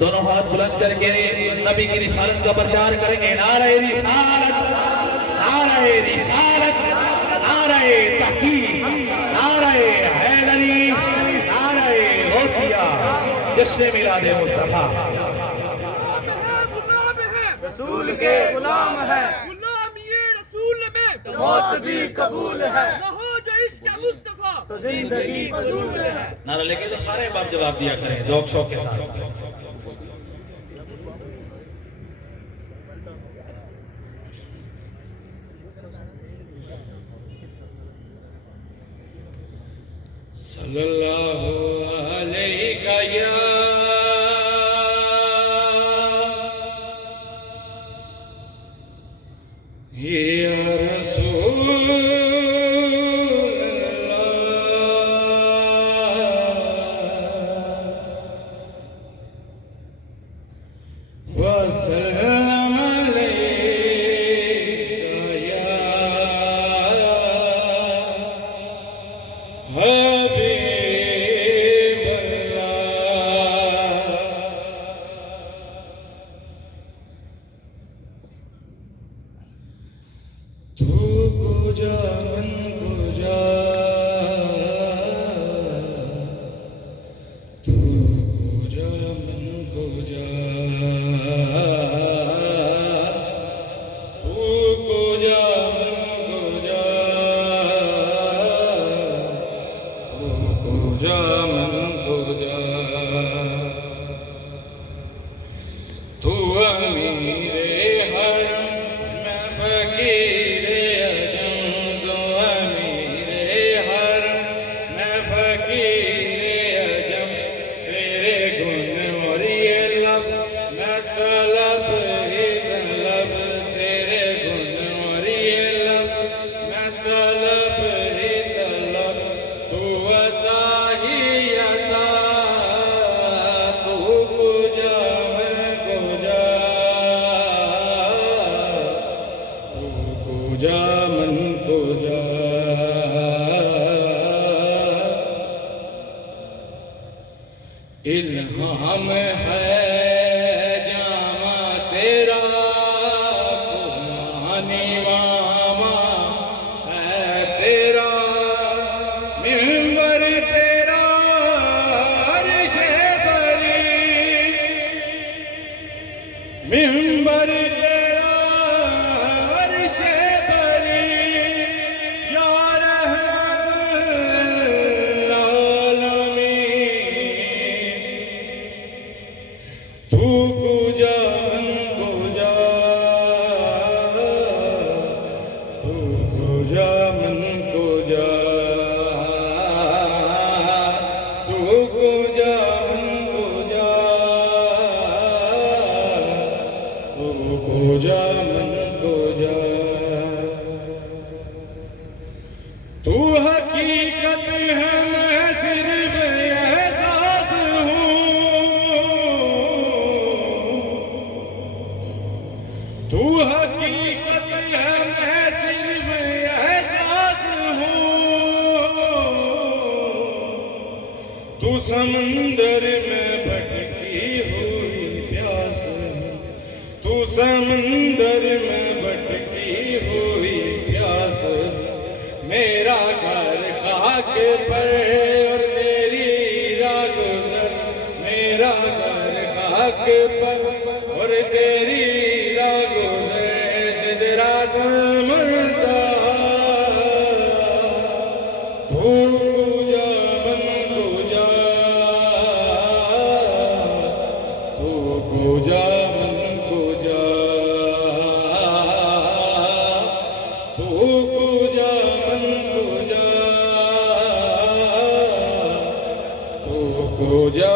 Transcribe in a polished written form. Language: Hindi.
दोनों हाथ बुलंद करके नबी की रिसालत का प्रचार करेंगे। नारे रिसालत, नारे रिसालत, नारे तहकीक, नारे हैदरी, नारे गौसिया, जश्न मिलाद मुस्तफा। रसूल के गुलाम है, गुलाम ये रसूल में तो मौत भी कबूल है, रहो जो इश्क मुस्तफा तो जिंदगी फजूल है। नारा लेके तो सारे बाप जवाब दिया करें जोक शौक के साथ। सल्लल्लाहु अलैहि या रसूल अल्लाह वसल्लम अलैका या हबीब अल्लाह। तू कुजा मन कुजा, तू कुजा मन कुजा, तू कुजा मन कुजा, तू कुजा मन कुजा। तू अमीरे हरम मैं फकीरे अजम, तू अमीरे हरम मैं फकीरे अजम। तेरे गुण और ये लब मैं तलब ही तलब, तेरे गुण और ये लब मैं तलब ही तलब। तू अता ही अता, तू कुजा मैं कुजा, तू कुजा मन कुजा। इल्हाम है जामा तेरा कुरानी मामा है तेरा, मिंबर तेरा अर्शे बरी, मिंबर तेरा अर्शे बरी। या रहमतुल आलमीन, तू कुजा मन कुजा, तू कुजा मन कुजा, तू कुजा मन कुजा, तू कुजा मन कुजा। तू हकीकत है मैं सिर्फ एहसास हूँ, तू हकीकत है मैं सिर्फ एहसास हूँ। तू समंदर में भटकी हुई प्यास है, तू समंदर में भटकी हुई प्यास। मेरा घर खाक पर और तेरी राह गुजर, मेरा घर खाक पर और तेरी राह गुजर। सिदरातुल मुंतहा, तू कुजा मन कुजा, तू कुजा मन कुजा, तू कुजा मन कुजा, तू कुजा।